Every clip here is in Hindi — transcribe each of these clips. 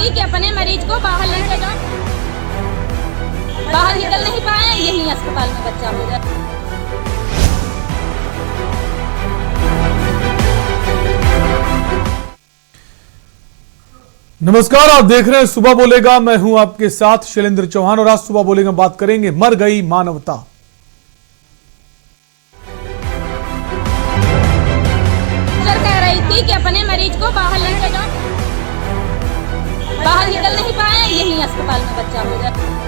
थी कि अपने मरीज को बाहर लेके जाओ, बाहर निकल नहीं पाए, यहीं अस्पताल में बच्चा हो गया। नमस्कार, आप देख रहे हैं सुबह बोलेगा। मैं हूं आपके साथ शैलेंद्र चौहान और आज सुबह बोलेगा बात करेंगे मर गई मानवता। सर कह रही थी कि अपने मरीज को बाहर लेके जाओ, बाहर निकल नहीं पाए, यहीं अस्पताल में बच्चा हो गया।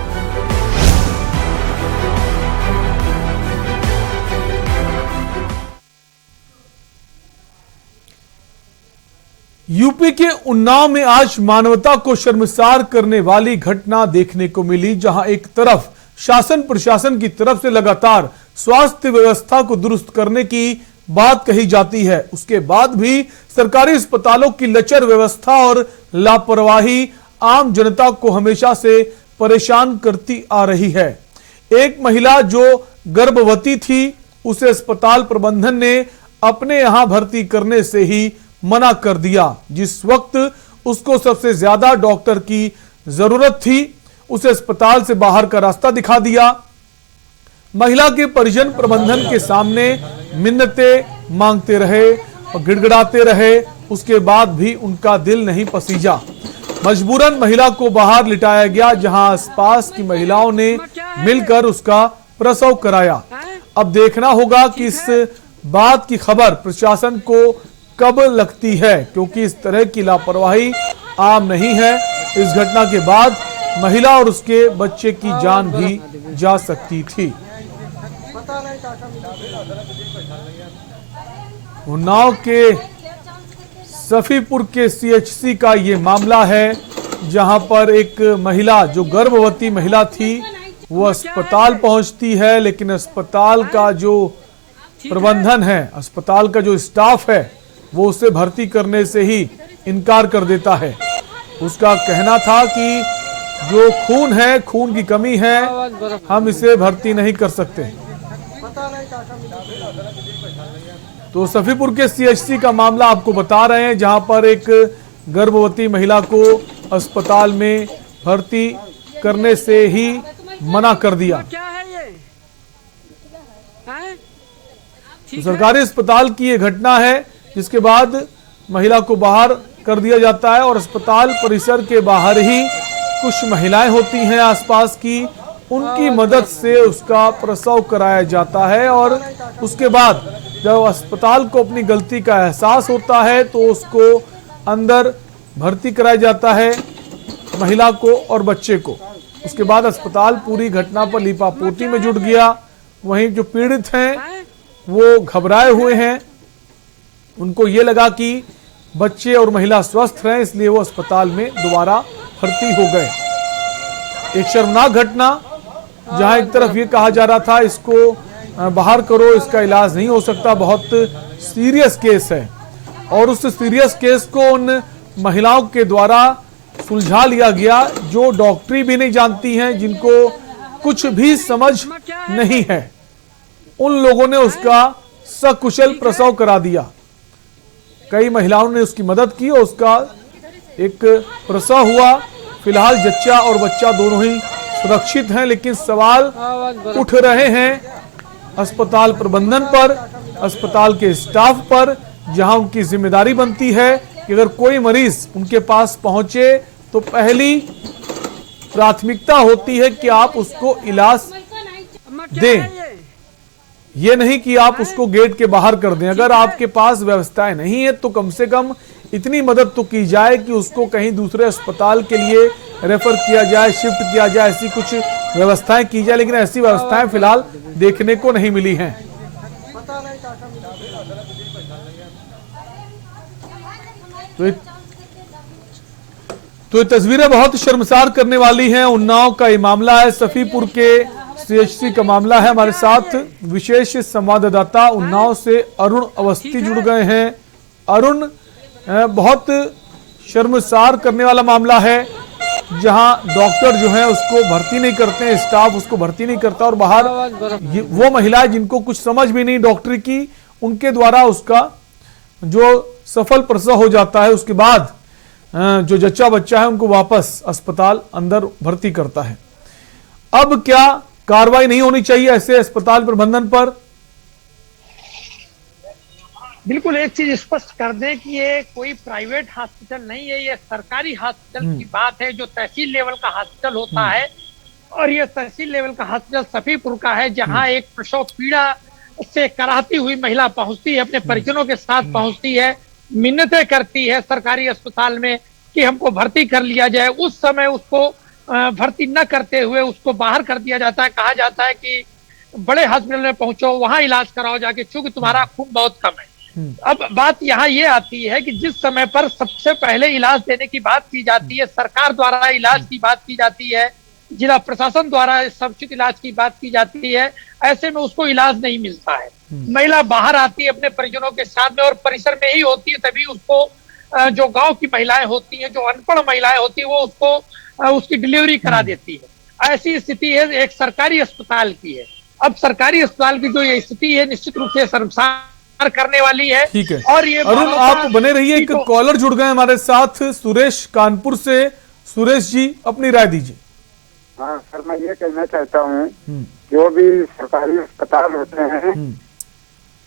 यूपी के उन्नाव में आज मानवता को शर्मसार करने वाली घटना देखने को मिली, जहां एक तरफ शासन प्रशासन की तरफ से लगातार स्वास्थ्य व्यवस्था को दुरुस्त करने की बात कही जाती है, उसके बाद भी सरकारी अस्पतालों की लचर व्यवस्था और लापरवाही आम जनता को हमेशा से परेशान करती आ रही है। एक महिला जो गर्भवती थी, उसे अस्पताल प्रबंधन ने अपने यहां भर्ती करने से ही मना कर दिया। जिस वक्त उसको सबसे ज्यादा डॉक्टर की जरूरत थी, उसे अस्पताल से बाहर का रास्ता दिखा दिया। महिला के परिजन प्रबंधन के सामने मिन्नतें मांगते रहे और गिड़गिड़ाते रहे, उसके बाद भी उनका दिल नहीं पसीजा। मजबूरन महिला को बाहर लिटाया गया, जहां आसपास की महिलाओं ने मिलकर उसका प्रसव कराया। अब देखना होगा कि इस बात की खबर प्रशासन को कब लगती है, क्योंकि इस तरह की लापरवाही आम नहीं है। इस घटना के बाद महिला और उसके बच्चे की जान भी जा सकती थी। उन्नाव के सफीपुर के सीएचसी का ये मामला है, जहां पर एक महिला जो गर्भवती महिला थी वो अस्पताल पहुंचती है, लेकिन अस्पताल का जो प्रबंधन है, अस्पताल का जो स्टाफ है, वो उसे भर्ती करने से ही इनकार कर देता है। उसका कहना था कि जो खून है, खून की कमी है, हम इसे भर्ती नहीं कर सकते। तो सफीपुर के सीएचसी का मामला आपको बता रहे हैं, जहां पर एक गर्भवती महिला को अस्पताल में भर्ती करने से ही मना कर दिया। तो सरकारी अस्पताल की यह घटना है, जिसके बाद महिला को बाहर कर दिया जाता है और अस्पताल परिसर के बाहर ही कुछ महिलाएं होती हैं आसपास की, उनकी मदद से उसका प्रसव कराया जाता है। और उसके बाद जब अस्पताल को अपनी गलती का एहसास होता है तो उसको अंदर भर्ती कराया जाता है, महिला को और बच्चे को। उसके बाद अस्पताल पूरी घटना पर लीपापोती में जुट गया। वहीं जो पीड़ित हैं वो घबराए हुए हैं, उनको ये लगा कि बच्चे और महिला स्वस्थ हैं, इसलिए वो अस्पताल में दोबारा भर्ती हो गए। एक शर्मनाक घटना, जहां एक तरफ ये कहा जा रहा था इसको बाहर करो, इसका इलाज नहीं हो सकता, बहुत सीरियस केस है, और उस सीरियस केस को उन महिलाओं के द्वारा सुलझा लिया गया जो डॉक्टरी भी नहीं जानती हैं, जिनको कुछ भी समझ नहीं है। उन लोगों ने उसका सकुशल प्रसव करा दिया। कई महिलाओं ने उसकी मदद की और उसका एक प्रसव हुआ। फिलहाल जच्चा और बच्चा दोनों ही सुरक्षित हैं, लेकिन सवाल उठ रहे हैं अस्पताल प्रबंधन पर, अस्पताल के स्टाफ पर, जहां उनकी जिम्मेदारी बनती है कि अगर कोई मरीज उनके पास पहुंचे तो पहली प्राथमिकता होती है कि आप उसको इलाज दें, ये नहीं कि आप उसको गेट के बाहर कर दें। अगर आपके पास व्यवस्थाएं नहीं है तो कम से कम इतनी मदद तो की जाए कि उसको कहीं दूसरे अस्पताल के लिए रेफर किया जाए, शिफ्ट किया जाए, ऐसी कुछ व्यवस्थाएं की जाए, लेकिन ऐसी व्यवस्थाएं फिलहाल देखने को नहीं मिली हैं। तो ये तस्वीरें बहुत शर्मसार करने वाली हैं। उन्नाव का ये मामला है, सफीपुर के सीएचसी का मामला है। हमारे साथ विशेष संवाददाता उन्नाव से अरुण अवस्थी जुड़ गए हैं। अरुण, बहुत शर्मसार करने वाला मामला है, जहां डॉक्टर जो है उसको भर्ती नहीं करते हैं, स्टाफ उसको भर्ती नहीं करता, और बाहर वो महिलाएं जिनको कुछ समझ भी नहीं डॉक्टरी की, उनके द्वारा उसका जो सफल प्रसव हो जाता है। उसके बाद जो जच्चा बच्चा है उनको वापस अस्पताल अंदर भर्ती करता है। अब क्या कार्रवाई नहीं होनी चाहिए ऐसे अस्पताल प्रबंधन पर? बिल्कुल, एक चीज स्पष्ट कर दें कि ये कोई प्राइवेट हॉस्पिटल नहीं है, ये सरकारी हॉस्पिटल की बात है, जो तहसील लेवल का हॉस्पिटल होता है। और ये तहसील लेवल का हॉस्पिटल सफीपुर का है, जहां एक प्रसव पीड़ा से कराती हुई महिला पहुंचती है, अपने परिजनों के साथ पहुंचती है, मिन्नतें करती है सरकारी अस्पताल में कि हमको भर्ती कर लिया जाए। उस समय उसको भर्ती न करते हुए उसको बाहर कर दिया जाता है। कहा जाता है कि बड़े हॉस्पिटल में पहुंचो, वहां इलाज कराओ जाके, चूंकि तुम्हारा खून बहुत कम है। अब बात यहाँ ये आती है कि जिस समय पर सबसे पहले इलाज देने की बात की जाती है, सरकार द्वारा इलाज की बात की जाती है, जिला प्रशासन द्वारा समुचित इलाज की बात की जाती है, ऐसे में उसको इलाज नहीं मिलता है। महिला बाहर आती है अपने परिजनों के साथ में, और परिसर में ही होती है, तभी उसको जो गांव की महिलाएं होती हैं, जो अनपढ़ महिलाएं होती है, वो उसको उसकी डिलीवरी करा देती है। ऐसी स्थिति है एक सरकारी अस्पताल की है। अब सरकारी अस्पताल की जो ये स्थिति है, निश्चित रूप से शर्मसार करने वाली है। ठीक है, और ये अरुण आप बने रहिए, एक कॉलर जुड़ गए हमारे साथ, सुरेश कानपुर से। सुरेश जी, अपनी राय दीजिए। हाँ सर, मैं ये कहना चाहता हूँ, जो भी सरकारी अस्पताल होते हैं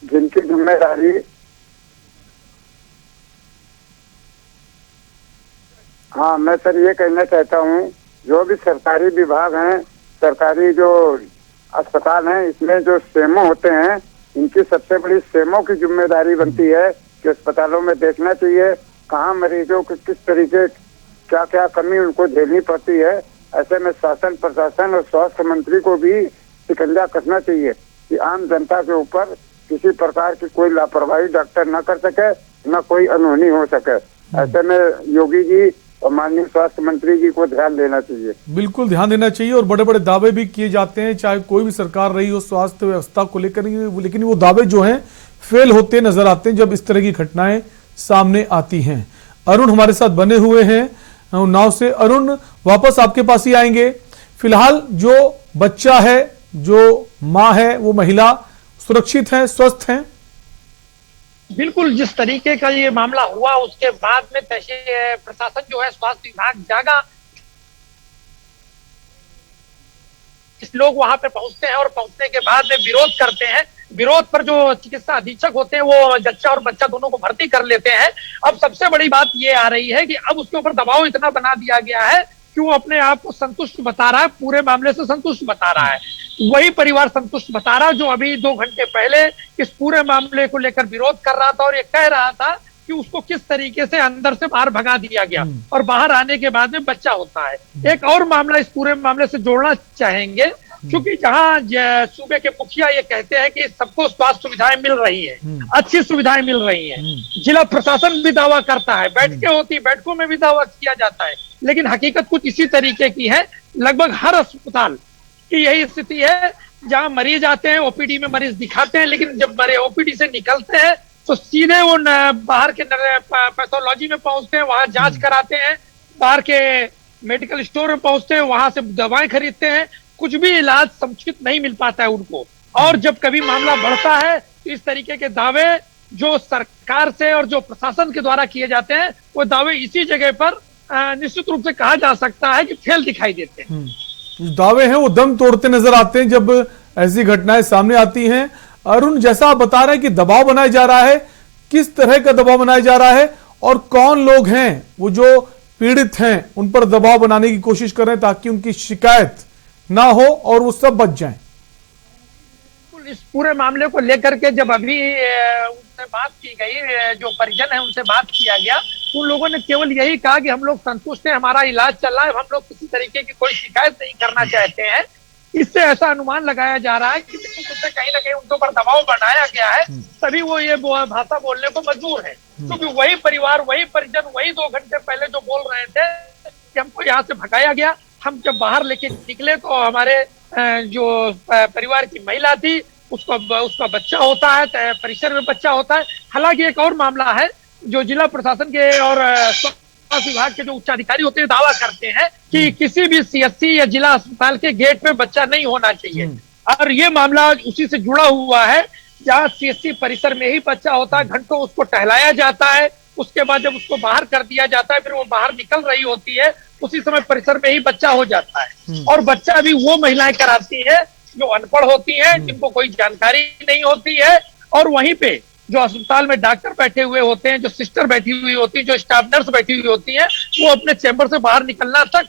जिनकी जिम्मेदारी हाँ मैं सर ये कहना चाहता हूँ, जो भी सरकारी विभाग हैं, सरकारी जो अस्पताल हैं, इसमें जो सेमो होते हैं, इनकी सबसे बड़ी सेमो की जिम्मेदारी बनती है कि अस्पतालों में देखना चाहिए कहाँ मरीजों को किस तरीके क्या क्या कमी उनको झेलनी पड़ती है। ऐसे में शासन प्रशासन और स्वास्थ्य मंत्री को भी शिकंजा कसना चाहिए कि आम जनता के ऊपर किसी प्रकार की कोई लापरवाही डॉक्टर न कर सके, न कोई अनहोनी हो सके। ऐसे में योगी जी और माननीय स्वास्थ्य मंत्री जी को ध्यान देना चाहिए। बिल्कुल ध्यान देना चाहिए, और बड़े बड़े दावे भी किए जाते हैं, चाहे कोई भी सरकार रही हो स्वास्थ्य व्यवस्था को लेकर, लेकिन वो दावे जो हैं फेल होते नजर आते हैं जब इस तरह की घटनाएं सामने आती हैं। अरुण हमारे साथ बने हुए हैं उन्नाव से। अरुण, वापस आपके पास ही आएंगे। फिलहाल जो बच्चा है, जो माँ है, वो महिला सुरक्षित है, स्वस्थ है? बिल्कुल, जिस तरीके का ये मामला हुआ उसके बाद में तहसील प्रशासन जो है, स्वास्थ्य विभाग जागा, लोग वहां पे पहुंचते हैं और पहुंचने के बाद में विरोध करते हैं। विरोध पर जो चिकित्सा अधीक्षक होते हैं वो जच्चा और बच्चा दोनों को भर्ती कर लेते हैं। अब सबसे बड़ी बात ये आ रही है कि अब उसके ऊपर दबाव इतना बना दिया गया है कि वो अपने आप को संतुष्ट बता रहा है, पूरे मामले से संतुष्ट बता रहा है। वही परिवार संतुष्ट बता रहा है जो अभी 2 घंटे पहले इस पूरे मामले को लेकर विरोध कर रहा था और ये कह रहा था कि उसको किस तरीके से अंदर से बाहर भगा दिया गया और बाहर आने के बाद में बच्चा होता है। एक और मामला इस पूरे मामले से जोड़ना चाहेंगे, क्योंकि जहां सूबे के मुखिया ये कहते हैं कि सबको स्वास्थ्य सुविधाएं मिल रही है, अच्छी सुविधाएं मिल रही हैं, जिला प्रशासन भी दावा करता है, बैठकें होती, बैठकों में भी दावा किया जाता है, लेकिन हकीकत कुछ इसी तरीके की है। लगभग हर अस्पताल की यही स्थिति है, जहां मरीज आते हैं, ओपीडी में मरीज दिखाते हैं, लेकिन जब ओपीडी से निकलते हैं तो सीधे वो बाहर के पैथोलॉजी में पहुंचते हैं, वहां जांच कराते हैं, बाहर के मेडिकल स्टोर में पहुंचते हैं, वहां से दवाएं खरीदते हैं, कुछ भी इलाज समुचित नहीं मिल पाता है उनको। और जब कभी मामला बढ़ता है तो इस तरीके के दावे जो सरकार से और जो प्रशासन के द्वारा किए जाते हैं, वो दावे इसी जगह पर निश्चित रूप से कहा जा सकता है कि फेल दिखाई देते हैं। दावे हैं वो दम तोड़ते नजर आते हैं जब ऐसी घटनाएं सामने आती हैं। अरुण, जैसा आप बता रहे हैं कि दबाव बनाया जा रहा है, किस तरह का दबाव बनाया जा रहा है और कौन लोग हैं वो जो पीड़ित हैं उन पर दबाव बनाने की कोशिश कर रहे हैं ताकि उनकी शिकायत ना हो और वो सब बच जाएं? इस पूरे मामले को लेकर के जब अभी उनसे बात की गई, जो परिजन है उनसे बात किया गया, उन लोगों ने केवल यही कहा कि हम लोग संतुष्ट हैं, हमारा इलाज चल रहा है, हम लोग किसी तरीके की कोई शिकायत नहीं करना चाहते हैं। इससे ऐसा अनुमान लगाया जा रहा है कि कहीं ना कहीं उनके ऊपर दबाव बनाया गया है, तभी वो ये भाषा बोलने को मजबूर है। क्योंकि वही परिवार, वही परिजन, वही 2 घंटे पहले जो बोल रहे थे कि हमको यहाँ से भगाया गया, हम जब बाहर लेके निकले तो हमारे जो परिवार की महिला थी उसका बच्चा होता है, परिसर में बच्चा होता है। हालांकि एक और मामला है जो जिला प्रशासन के और स्वास्थ्य विभाग के जो उच्चाधिकारी होते हैं दावा करते हैं कि किसी भी सीएचसी या जिला अस्पताल के गेट पे बच्चा नहीं होना चाहिए, और ये मामला उसी से जुड़ा हुआ है जहाँ सीएचसी परिसर में ही बच्चा होता है, घंटों उसको टहलाया जाता है, उसके बाद जब उसको बाहर कर दिया जाता है, फिर वो बाहर निकल रही होती है, उसी समय परिसर में ही बच्चा हो जाता है। और बच्चा भी वो महिलाएं कराती है जो अनपढ़ होती हैं, जिनको कोई जानकारी नहीं होती है, और वहीं पे जो अस्पताल में डॉक्टर बैठे हुए होते हैं, जो सिस्टर बैठी हुई होती है, जो स्टाफ नर्स बैठी हुई होती हैं, वो अपने चैम्बर से बाहर निकलना तक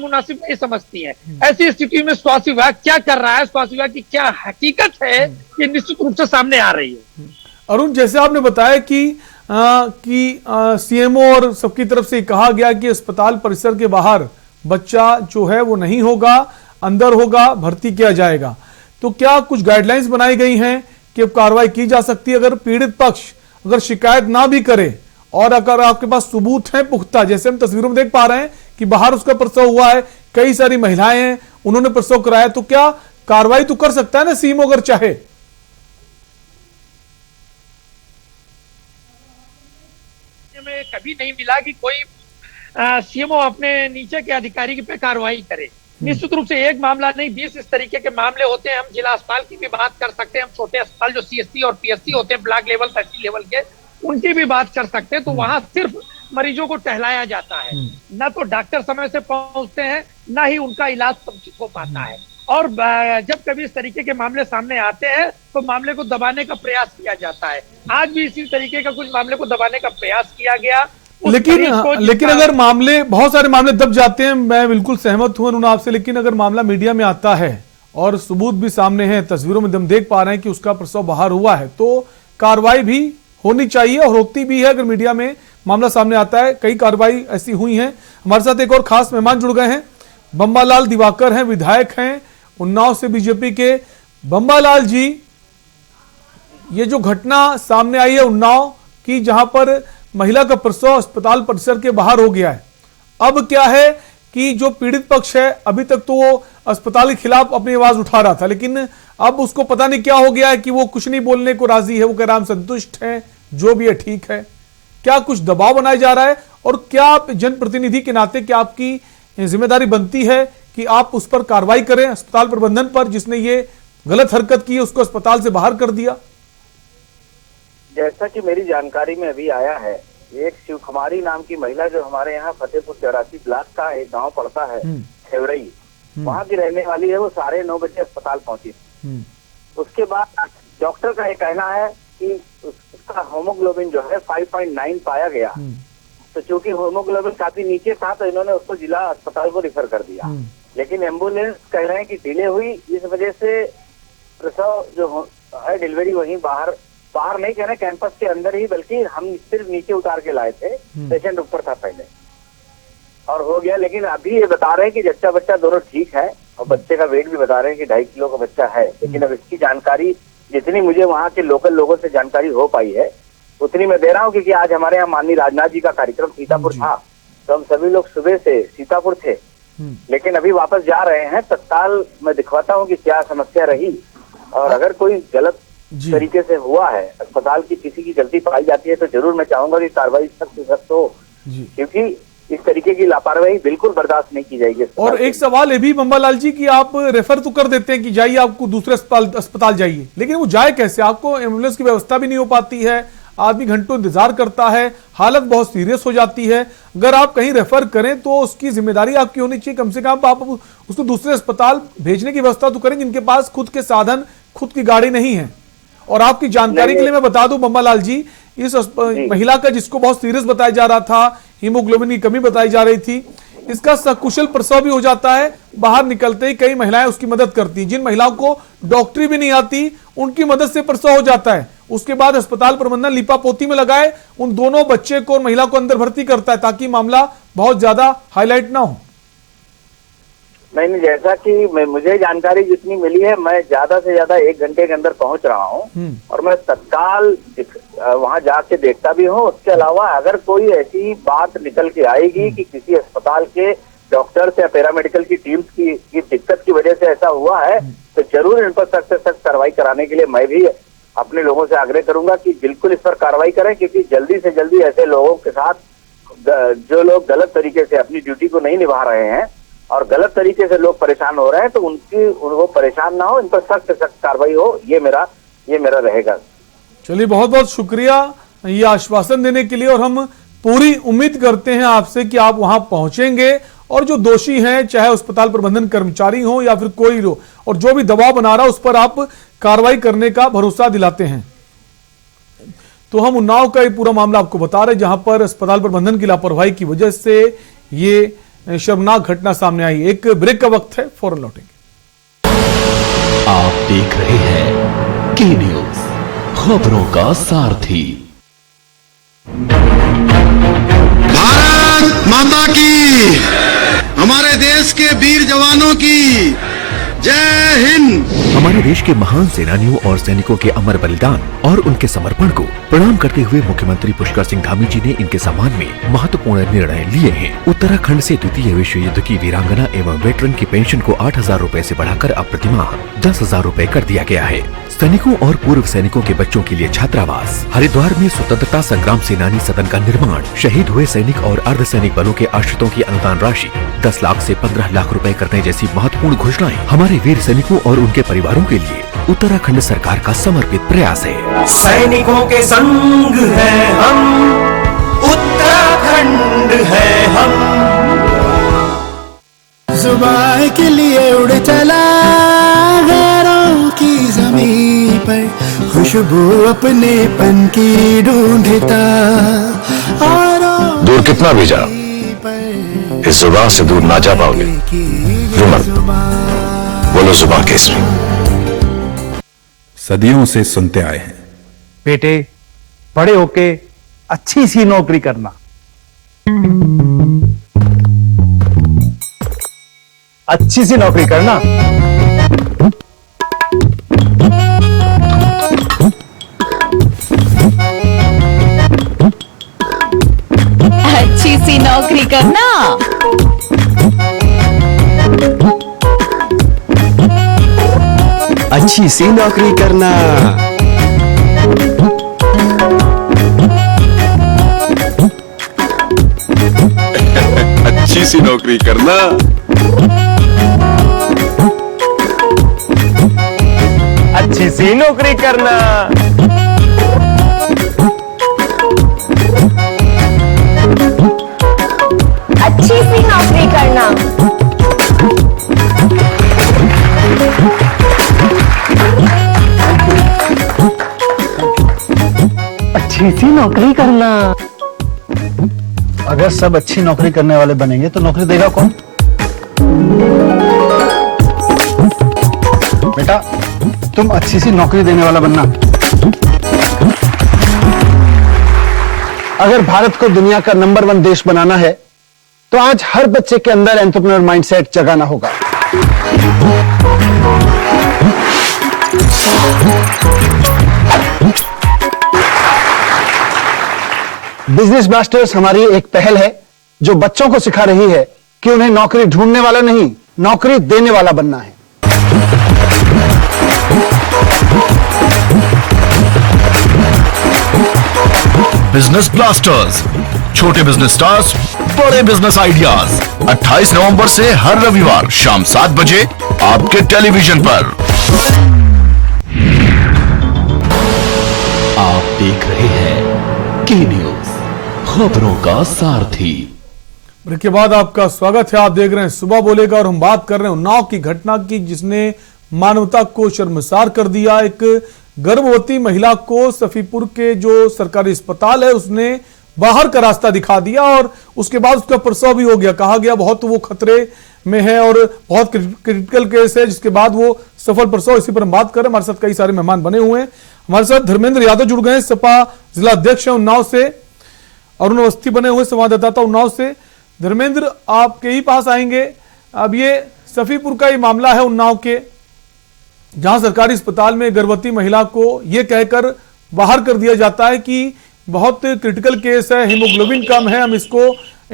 मुनासिब नहीं समझती है। ऐसी स्थिति में स्वास्थ्य विभाग क्या कर रहा है, स्वास्थ्य विभाग की क्या हकीकत है, ये निश्चित रूप से सामने आ रही है। अरुण, जैसे आपने बताया कि सीएमओ और सबकी तरफ से कहा गया कि अस्पताल परिसर के बाहर बच्चा जो है वो नहीं होगा, अंदर होगा, भर्ती किया जाएगा, तो क्या कुछ गाइडलाइंस बनाई गई हैं कि अब कार्रवाई की जा सकती है अगर पीड़ित पक्ष अगर शिकायत ना भी करे और अगर आपके पास सबूत है पुख्ता, जैसे हम तस्वीरों में देख पा रहे हैं कि बाहर उसका प्रसव हुआ है, कई सारी महिलाएं हैं, उन्होंने प्रसव कराया, तो क्या कार्रवाई तो कर सकता है ना सीएमओ अगर चाहे? में कभी नहीं मिला कि कोई सीएमओ अपने नीचे के अधिकारी पे कार्रवाई करे। निश्चित रूप से एक मामला नहीं, 20 इस तरीके के मामले होते हैं। हम जिला अस्पताल की भी बात कर सकते हैं, हम छोटे अस्पताल जो सीएससी और पीएससी होते हैं, ब्लॉक लेवल तहसील लेवल के, उनकी भी बात कर सकते हैं। तो वहां सिर्फ मरीजों को टहलाया जाता है, ना तो डॉक्टर समय से पहुंचते हैं, ना ही उनका इलाज समुचित हो पाता है। और जब कभी इस तरीके के मामले सामने आते हैं तो मामले को दबाने का प्रयास किया जाता है। आज भी इसी तरीके का कुछ मामले को दबाने का प्रयास किया गया। लेकिन अगर मामले, बहुत सारे मामले दब जाते हैं, मैं बिल्कुल सहमत हूं अरुण आपसे, लेकिन अगर मामला मीडिया में आता है और सबूत भी सामने है, तस्वीरों में हम देख पा रहे हैं कि उसका प्रसव बाहर हुआ है, तो कार्रवाई भी होनी चाहिए और होती भी है। अगर मीडिया में मामला सामने आता है, कई कार्रवाई ऐसी हुई हैं। हमारे साथ एक और खास मेहमान जुड़ गए हैं, बम्बालाल दिवाकर हैं, विधायक हैं उन्नाव से बीजेपी के। बम्बालाल जी, ये जो घटना सामने आई है उन्नाव की, जहां पर महिला का प्रसव अस्पताल परिसर के बाहर हो गया है, अब क्या है कि जो पीड़ित पक्ष है, अभी तक तो वो अस्पताल के खिलाफ अपनी आवाज उठा रहा था, लेकिन अब उसको पता नहीं क्या हो गया है कि वो कुछ नहीं बोलने को राजी है, वो कह रहा हम संतुष्ट हैं, जो भी है ठीक है। क्या कुछ दबाव बनाया जा रहा है, और क्या आप जनप्रतिनिधि के नाते क्या आपकी जिम्मेदारी बनती है कि आप उस पर कार्रवाई करें, अस्पताल प्रबंधन पर जिसने ये गलत हरकत की, उसको अस्पताल से बाहर कर दिया? जैसा कि मेरी जानकारी में अभी आया है, एक शिव कुमारी नाम की महिला जो हमारे यहाँ फतेहपुर 84 ब्लॉक का एक गांव पड़ता है खेवड़ई, वहाँ की रहने वाली है, वो 9:30 बजे अस्पताल पहुंची। उसके बाद डॉक्टर का ये कहना है कि उसका होमोग्लोबिन जो है 5.9 पाया गया, तो चूंकि होमोग्लोबिन काफी नीचे था तो इन्होंने उसको जिला अस्पताल को रिफर कर दिया। लेकिन एम्बुलेंस कह रहे हैं कि डिले हुई, इस वजह से प्रसव जो है डिलीवरी वहीं बाहर नहीं कह रहे कैंपस के अंदर ही, बल्कि हम सिर्फ नीचे उतार के लाए थे, पेशेंट ऊपर था पहले और हो गया। लेकिन अभी ये बता रहे हैं कि जच्चा बच्चा दोनों ठीक है और बच्चे का वेट भी बता रहे हैं कि 2.5 किलो का बच्चा है। लेकिन अब इसकी जानकारी जितनी मुझे वहाँ के लोकल लोगों से जानकारी हो पाई है उतनी मैं दे रहा हूँ, क्योंकि आज हमारे यहाँ माननीय राजनाथ जी का कार्यक्रम सीतापुर था, तो हम सभी लोग सुबह से सीतापुर थे, लेकिन अभी वापस जा रहे हैं। तत्काल मैं दिखवाता हूँ कि क्या समस्या रही, और अगर कोई गलत तरीके से हुआ है, अस्पताल की किसी की गलती पाई जाती है, तो जरूर मैं चाहूंगा कि कार्रवाई सख्त से सख्त हो, क्योंकि इस तरीके की लापरवाही बिल्कुल बर्दाश्त नहीं की जाएगी। और एक सवाल ये भी बम्बालाल जी कि आप रेफर तो कर देते हैं कि जाइए, आपको दूसरे अस्पताल जाइए, लेकिन वो जाए कैसे? आपको एम्बुलेंस की व्यवस्था भी नहीं हो पाती है, आदमी घंटों इंतजार करता है, हालत बहुत सीरियस हो जाती है। अगर आप कहीं रेफर करें तो उसकी जिम्मेदारी आपकी होनी चाहिए, कम से कम आप उसको दूसरे अस्पताल भेजने की व्यवस्था तो करें जिनके पास खुद के साधन, खुद की गाड़ी नहीं है। और आपकी जानकारी के लिए मैं बता दूं बम्बालाल जी, इस महिला का जिसको बहुत सीरियस बताया जा रहा था, हीमोग्लोबिन की कमी बताई जा रही थी, इसका सकुशल प्रसव भी हो जाता है। बाहर निकलते ही कई महिलाएं उसकी मदद करती, जिन महिलाओं को डॉक्टरी भी नहीं आती उनकी मदद से प्रसव हो जाता है। उसके बाद अस्पताल प्रबंधन लिपापोती में लगाए उन दोनों बच्चे को और महिला को अंदर भर्ती करता है, ताकि मामला बहुत ज्यादा हाईलाइट ना हो। नहीं, जैसा कि मुझे जानकारी जितनी मिली है, मैं ज्यादा से ज्यादा 1 घंटे के अंदर पहुंच रहा हूं और मैं तत्काल वहां जाके देखता भी हूं। उसके अलावा अगर कोई ऐसी बात निकल के आएगी कि किसी अस्पताल के डॉक्टर्स या पैरामेडिकल की टीम्स की दिक्कत की वजह से ऐसा हुआ है, तो जरूर इन पर सख्त से सख्त कार्रवाई कराने के लिए मैं भी अपने लोगों से आग्रह करूंगा कि बिल्कुल इस पर कार्रवाई करें, क्योंकि जल्दी से जल्दी ऐसे लोगों के साथ जो लोग गलत तरीके से अपनी ड्यूटी को नहीं निभा रहे हैं और गलत तरीके से लोग परेशान हो रहे हैं, तो वो परेशान ना हो, इन पर सख्त से सख्त कार्रवाई हो, ये मेरा रहेगा। चलिए, बहुत बहुत शुक्रिया ये आश्वासन देने के लिए, और हम पूरी उम्मीद करते हैं आपसे कि आप वहां पहुंचेंगे और जो दोषी हैं, चाहे अस्पताल प्रबंधन कर्मचारी हो या फिर कोई हो, और जो भी दबाव बना रहा है उस पर आप कार्रवाई करने का भरोसा दिलाते हैं। तो हम उन्नाव का ये पूरा मामला आपको बता रहे हैं, जहां पर अस्पताल प्रबंधन की लापरवाही की वजह से ये शर्मनाक घटना सामने आई। एक ब्रेक का वक्त है, फौरन लौटेंगे। आप देख रहे हैं के न्यूज, खबरों का सारथी। भारत माता की, हमारे देश के वीर जवानों की जय हिंद। हमारे देश के महान सेनानियों और सैनिकों के अमर बलिदान और उनके समर्पण को प्रणाम करते हुए मुख्यमंत्री पुष्कर सिंह धामी जी ने इनके सम्मान में महत्वपूर्ण निर्णय लिए हैं। उत्तराखंड से द्वितीय विश्व युद्ध की वीरांगना एवं वेटरन की पेंशन को 8,000 रूपए से बढ़ाकर अब प्रतिमाह 10,000 रूपए कर दिया गया है। सैनिकों और पूर्व सैनिकों के बच्चों के लिए छात्रावास, हरिद्वार में स्वतंत्रता संग्राम सेनानी सदन का निर्माण, शहीद हुए सैनिक और अर्धसैनिक बलों के आश्रितों की अनुदान राशि 10 लाख से 15 लाख रुपए करने जैसी महत्वपूर्ण घोषणाएं हमारे वीर सैनिकों और उनके परिवारों के लिए उत्तराखंड सरकार का समर्पित प्रयास है। सैनिकों के संग है हम, उत्तराखंड है हम। जुबान के लिए उड़ चला गैरों की जमीन पर, खुशबू अपने पन की ढूंढता और दूर कितना भी जा, इस जुबान से दूर ना जा पाओगे। बोलो जुबान केसरी। सदियों से सुनते आए हैं, बेटे बड़े होके अच्छी सी नौकरी करना, अच्छी सी नौकरी करना। अच्छी सी नौकरी करना। अच्छी सी नौकरी करना। अच्छी सी नौकरी करना। अच्छी सी नौकरी करना। अच्छी सी नौकरी करना। अच्छी सी नौकरी करना। अगर सब अच्छी नौकरी करने वाले बनेंगे तो नौकरी देगा कौन? बेटा तुम अच्छी सी नौकरी देने वाला बनना। अगर भारत को दुनिया का नंबर 1 देश बनाना है तो आज हर बच्चे के अंदर एंटरप्रेन्योर माइंडसेट जगाना होगा। बिजनेस ब्लास्टर्स हमारी एक पहल है जो बच्चों को सिखा रही है कि उन्हें नौकरी ढूंढने वाला नहीं, नौकरी देने वाला बनना है। बिजनेस ब्लास्टर्स, छोटे बिजनेस स्टार्स, बड़े बिजनेस आइडियाज। 28 नवंबर से हर रविवार शाम 7 बजे आपके टेलीविजन पर। आप देख रहे हैं के न्यूज, खबरों का सारथी। ब्रेक के बाद आपका स्वागत है। आप देख रहे हैं सुबह बोलेगा और हम बात कर रहे हैं उन्नाव की घटना की, जिसने मानवता को शर्मसार कर दिया। एक गर्भवती महिला को सफीपुर के जो सरकारी अस्पताल है उसने बाहर का रास्ता दिखा दिया और उसके बाद उसका प्रसव भी हो गया। कहा गया बहुत वो खतरे में है और बहुत क्रिटिकल केस है, जिसके बाद वो सफल प्रसव। इसी पर हम बात कर रहे हैं। हमारे साथ कई सारे मेहमान बने हुए हैं। हमारे साथ धर्मेंद्र यादव जुड़ गए हैं, सपा जिला अध्यक्ष है उन्नाव से। अरुण अवस्थी बने हुए संवाददाता उन्नाव से। धर्मेंद्र, आपके ही पास आएंगे। अब ये सफीपुर का ये मामला है उन्नाव के, जहां सरकारी अस्पताल में गर्भवती महिला को यह कहकर बाहर कर दिया जाता है कि बहुत क्रिटिकल केस है, हीमोग्लोबिन कम है,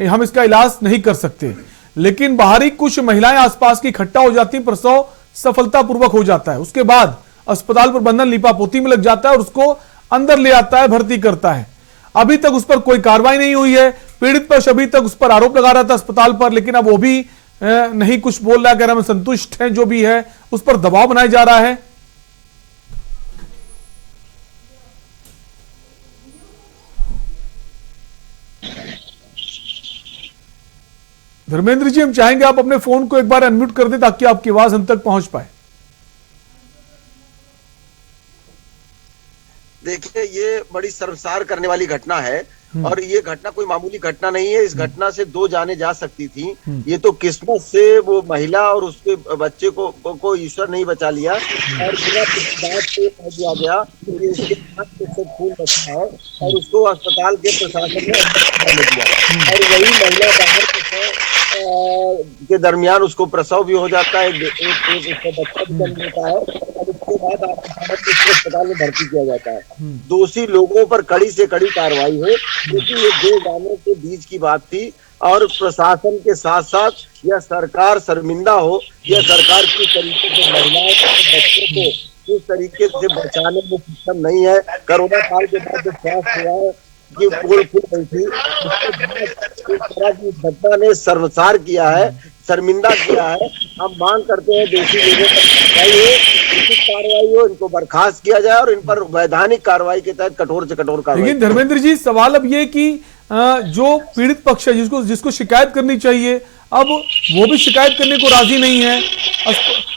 हम इसका इलाज नहीं कर सकते। लेकिन बाहरी कुछ महिलाएं आसपास की इकट्ठा हो जाती, प्रसव सफलतापूर्वक हो जाता है। उसके बाद अस्पताल प्रबंधन लीपापोती में लग जाता है और उसको अंदर ले आता है, भर्ती करता है। अभी तक उस पर कोई कार्रवाई नहीं हुई है। पीड़ित पक्ष अभी तक उस पर आरोप लगा रहा था अस्पताल पर, लेकिन अब वो भी नहीं कुछ बोल रहा है, कह रहा है हम संतुष्ट हैं, जो भी है उस पर दबाव बनाया जा रहा है। धर्मेंद्र जी, हम चाहेंगे आप अपने फोन को एक बार अनम्यूट कर दें ताकि आपकी आवाज हम तक पहुंच पाए। देखिए, ये बड़ी शर्मसार करने वाली घटना है और ये घटना कोई मामूली घटना नहीं है। इस घटना से 2 जाने जा सकती थी। ये तो किस्मत से वो महिला और उसके बच्चे को ईश्वर नहीं बचा लिया और बिना बात से कह दिया गया कि इसके हाथ से खून बचा है और उसको अस्पताल के प्रशासन ने अंदर दिया और वही महिला बाहर के दरमियान उसको प्रसव भी हो जाता है, एक बच्चा भी जन्म लेता है और उसके बाद उसको अस्पताल में भर्ती किया जाता है। दोषी लोगों पर कड़ी से कड़ी कार्रवाई हो, क्योंकि ये 2 गानों के बीच की बात थी और प्रशासन के साथ साथ यह सरकार शर्मिंदा हो, यह सरकार की तरीके से महिलाओं और बच्चों को इस तरीके से बचाने में सक्षम नहीं है। कोरोना काल के बाद जो स्वास्थ्य हुआ है कि पोल खुल गई थी, इस तरह की घटना ने शर्मसार किया है, शर्मिंदा किया है। हम मांग करते हैं दोषी लोगों पर कार्रवाई हो, इनको बर्खास्त किया जाए और इन पर वैधानिक कार्रवाई के तहत कठोर से कठोर कार्रवाई। लेकिन धर्मेंद्र जी, सवाल अब ये कि जो पीड़ित पक्ष है जिसको शिकायत करनी चाहिए, अब वो भी शिकायत करने को राजी नहीं है,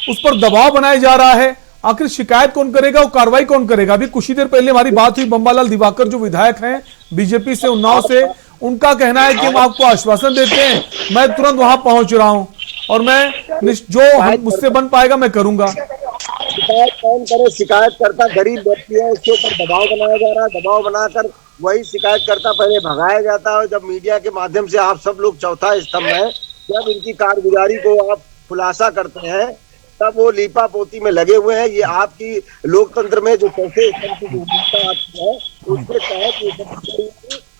उस पर दबाव बनाया जा रहा है। आखिर शिकायत कौन करेगा और कार्रवाई कौन करेगा? अभी कुछ ही देर पहले हमारी बात हुई बम्बालाल दिवाकर जो विधायक हैं बीजेपी से उन्नाव से, उनका कहना है कि हम आपको आश्वासन देते हैं, मैं तुरंत वहां पहुंच रहा हूं और मैं जो मुझसे बन पाएगा मैं करूंगा। शिकायत कौन करे? शिकायतकर्ता गरीब व्यक्ति है, उसके ऊपर दबाव बनाया जा रहा है। दबाव बनाकर वही शिकायतकर्ता पहले भगाया जाता है। जब मीडिया के माध्यम से आप सब लोग चौथा स्तंभ है, जब इनकी कारगुजारी को आप खुलासा करते हैं तब वो लीपा पोती में लगे हुए हैं। ये आपकी लोकतंत्र में जो चौथे स्तंभ की भूमिका आती है उसके तहत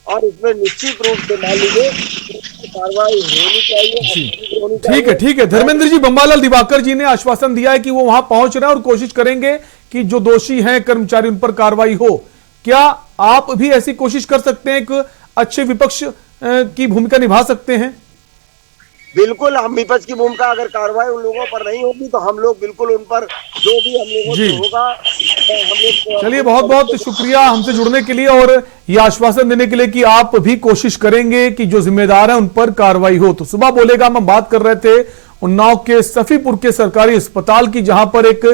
और इसमें निश्चित रूप से मान लीजिए कार्रवाई होनी चाहिए। ठीक है धर्मेंद्र जी, बम्बालाल दिवाकर जी ने आश्वासन दिया है कि वो वहां पहुंच रहे हैं और कोशिश करेंगे कि जो दोषी हैं कर्मचारी उन पर कार्रवाई हो। क्या आप भी ऐसी कोशिश कर सकते हैं, एक अच्छे विपक्ष की भूमिका निभा सकते हैं? बिल्कुल, हम विपक्ष की भूमिका, अगर कार्रवाई उन लोगों पर नहीं होगी तो हम लोग बिल्कुल उन पर जो भी हम लोगों से होगा हम लोग। चलिए, बहुत बहुत शुक्रिया हमसे जुड़ने के लिए और ये आश्वासन देने के लिए कि आप भी कोशिश करेंगे कि जो जिम्मेदार है उन पर कार्रवाई हो। तो सुबह बोलेगा हम बात कर रहे थे उन्नाव के सफीपुर के सरकारी अस्पताल की, जहां पर एक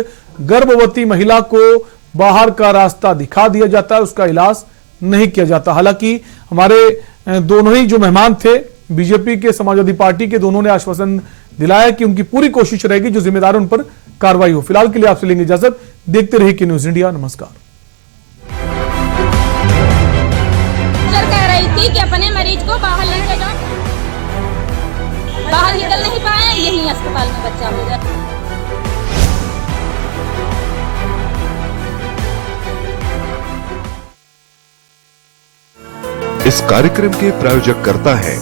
गर्भवती महिला को बाहर का रास्ता दिखा दिया जाता है, उसका इलाज नहीं किया जाता। हालांकि हमारे दोनों ही जो मेहमान थे बीजेपी के, समाजवादी पार्टी के, दोनों ने आश्वासन दिलाया कि उनकी पूरी कोशिश रहेगी जो जिम्मेदार उन पर कार्रवाई हो। फिलहाल के लिए आपसे लेंगे इजाजत। देखते रहिए न्यूज़ इंडिया। नमस्कार। कह रही थी कि अपने मरीज को बाहर लेके जाओ, बाहर निकल नहीं पाए, यही अस्पताल में बच्चा हो गया। इस कार्यक्रम के प्रायोजक कर्ता है